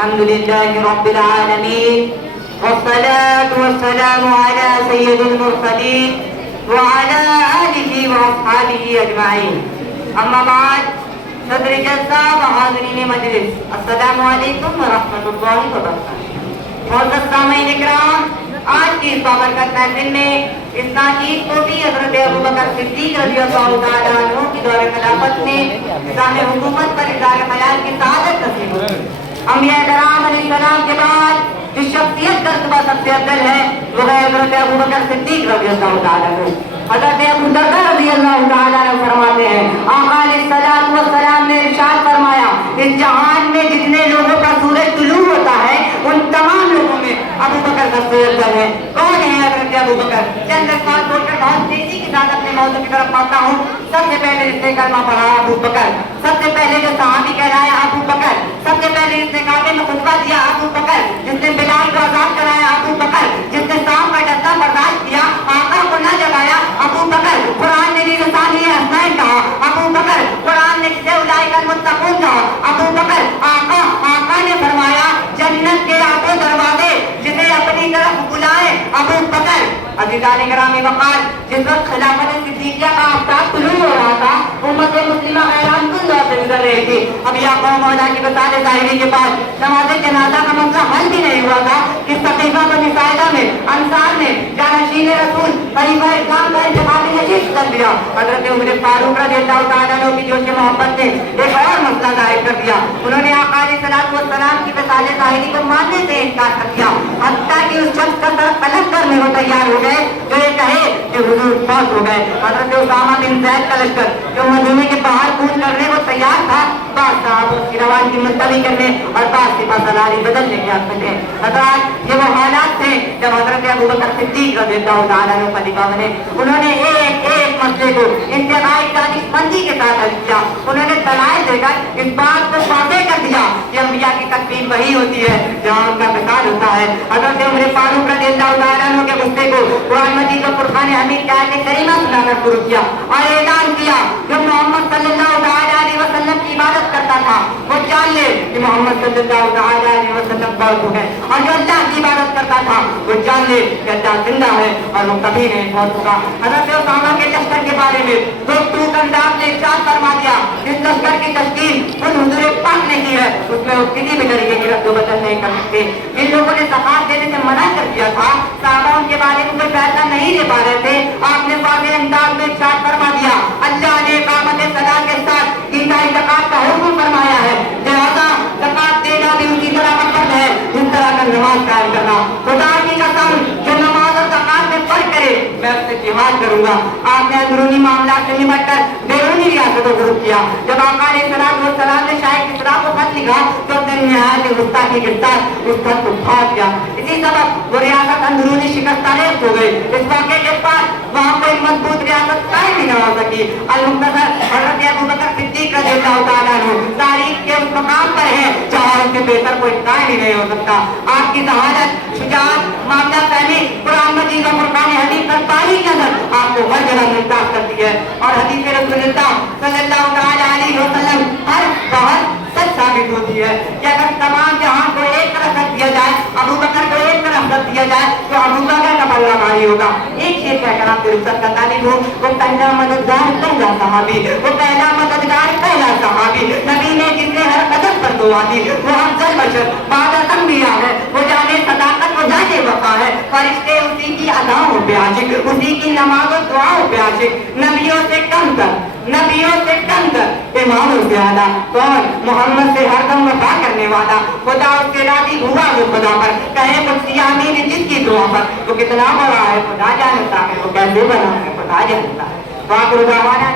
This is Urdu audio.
الحمد لله رب العالمين والصلاة والسلام على سيد المرسلين وعلى آله وأصحابه أجمعين أما بعد صدر جلسہ و حاضرین مجلس السلام علیکم ورحمۃ اللہ وبرکاتہ۔ معزز سامعین اکرام، آج کی اس بابرکت محفل میں اس تاکید کو بھی حضرت ابوبکر صدیق رضی اللہ تعالیٰ عنہ کی دور خلافت میں نظام حکومت پر اظہار خیال کی سعادت نصیب ہوئی۔ انبیاء کرام علیہ السلام کے بعد جس شخصیت کا رتبہ سب سے افضل ہے وہ ہے حضرت ابوبکر صدیق رضی اللہ تعالیٰ عنہ۔ حضرت ابو درداء رضی اللہ تعالیٰ عنہ فرماتے ہیں، آقا علیہ السلام نے ارشاد فرمایا، اس جہان میں جتنے لوگوں کا سورج طلوع ہوتا ہے ان تمام لوگوں میں ابوبکر سب سے افضل ہے۔ کون ہے حضرت ابوبکر؟ چند الفاظ بول کر بہت تیزی کے ساتھ اپنے موضوع کی طرف آتا ہوں۔ سب سے پہلے جس نے کلمہ پڑھا ابوبکر، سب سے پہلے جو صحابی کہلایا ابوبکر، سب سے پہلے جس نے کعبے میں خطبہ دیا ابوبکر، جس نے بلال کو آزاد کرایا ابوبکر، جس نے سانپ کا ڈسا برداشت کیا، آقا کو نہ جگایا ابوبکر۔ قرآن نے لسانی حسنین کہا ابوبکر، قرآن نے جسے اولئک المتقون کہا ابوبکر۔ آقا نے فرمایا جنت کے آٹھوں دروازے جسے اپنی طرف بلائے ابوبکر۔ عزیزان گرامی وقار، جس وقت خلافت صدیقیہ کا آفتاب طلوع ہو رہا تھا، امت مسلمہ حیران کن دور سے گزر رہی تھی۔ اب یا قوم مولا کی وصال ظاہری کے بعد نماز جنازہ کا مسئلہ حل بھی نہیں ہوا تھا کہ ثقیفہ بنی ساعدہ میں انصار نے جانشین رسول خلیفہ اسلام کا انتخابی نشست کر دیا۔ حضرت عمر فاروق رضی اللہ تعالیٰ عنہ کی جوش محبت نے ایک اور مسئلہ ظاہر کر دیا۔ انہوں نے آقا علیہ السلام کی وصال ظاہری کو ماننے سے انکار کر دیا، حتیٰ کہ اس شخص کا سر قلم کرنے کو تیار ہو گئے جو یہ کہے کہ حضور فوت ہو گئے۔ حضرت اسامہ بن زید کا لشکر جو مدینے کے باہر کود کرنے کو تیار تھا، بعض صحابہ اس کی روانگی ملتوی کرنے اور بعض سپہ سالاری بدلنے کے حق میں تھے۔ حضرات، یہ وہ حالات تھے جب حضرت ابوبکر صدیق رضی اللہ تعالیٰ عنہ خلیفہ بنے۔ انہوں نے ایک ایک مسئلے کو انتہائی دانش مندی کے ساتھ حل کیا۔ انہوں نے دلائل دے کر اس بات کو واضح کر دیا کہ انبیاء کی تکفیر وہی ہوتی ہے جہاں ان کا قتال ہوتا ہے۔ حضرت عمر فاروق رضی اللہ تعالیٰ عنہ کے غصے کو قرآن مجید و فرقان حمید کی آیت کریمہ سنا کر شروع کیا اور اعلان کیا، جو محمد صلی اللہ علیہ وسلم کی عبادت کرتا تھا وہ جان لے کہ محمد صلی اللہ علیہ وسلم فوت ہو گئے، اور جو اللہ کی عبادت کرتا تھا وہ جان لے کہ اللہ زندہ ہے اور وہ کبھی نہیں فوت ہوگا۔ حضرت اسامہ کے لشکر کے بارے میں دوستوک انداز نے ارشاد فرما دیا، جس لشکر کی تشکیل خود حضور پاک نے کی ہے اس میں وہ کسی بھی طریقے کی رد و بدل نہیں کر سکتے۔ جن لوگوں نے زکات دینے سے منع کر دیا تھا، صحابہ ان کے بارے میں کوئی فیصلہ نہیں لے پا رہے تھے، آپ نے واضح انداز میں ارشاد فرما دیا، اللہ نے اقامت صلاۃ کے ساتھ ایتاء زکات کا حکم فرمایا ہے، لہذا زکات دینا بھی اسی طرح فرض ہے جس طرح کا نماز قائم کرنا۔ خدا کی قسم، جو نماز اور زکات میں فرق کرے میں اس سے جہاد کروں گا۔ آپ نے اندرونی معاملات سے نمٹ کر بیرونی ریاستوں کو رک کیا۔ جب آقا علیہ السلام نے شاہ کسریٰ کو خط لکھا تو اپنے نہایت گستاخی کے ساتھ اس خط کو پھاڑ دیا۔ اسی سبب وہ ریاست اندرونی شکست ریز ہو گئی۔ اس واقعے کے بعد وہاں کوئی مضبوط ریاست قائم ہی نہ ہو سکی۔ المختصر، حضرت ابوبکر صدیق رضی اللہ تعالیٰ عنہ تاریخ کے اس مقام پر ہے جہاں اس سے بہتر کوئی قائم ہی نہیں ہو سکتا۔ آپ کی ذہانت، شجاعت، معاملہ فہمی، قرآن مجید و فرقان حمید پر باریک نظر آپ کو ہر جگہ ممتاز کرتی ہے، اور حدیث رسول اللہ صلی اللہ علیہ وسلم ہر بہت سچ ثابت ہوتی ہے کہ اگر تمام جہاں کو ایک طرف رکھ دیا جائے، ابوبکر کو ایک طرف رکھ دیا جائے تو ابوبکر کا پلہ بھاری ہوگا۔ ایک شعر کہہ کر آپ کی رخصت کا طالب ہوں، وہ پہلا مددگار پہلا صحابی، وہ پہلا مددگار پہلا صحابی، نبی نے جس نے ہر قدم پر دعا دی، وہ افضل بشر بعد انبیاء ہے، وہ جانے صداقت، وہ جانے وفا ہے، فرشتے اسی کی اداؤں پہ عاشق، اسی کی نماز و دعاؤں پہ عاشق، نبیوں سے کم تر امام الزیادہ کون؟ محمد سے ہر دم وفا کرنے والا، خدا اس سے راضی ہوا وہ خدا پر، کہے قدسی آمین جس کی دعا پر، وہ کتنا بڑا ہے خدا جانتا ہے، وہ کیسے بنا ہے خدا جانتا ہے۔ واقع دعوانا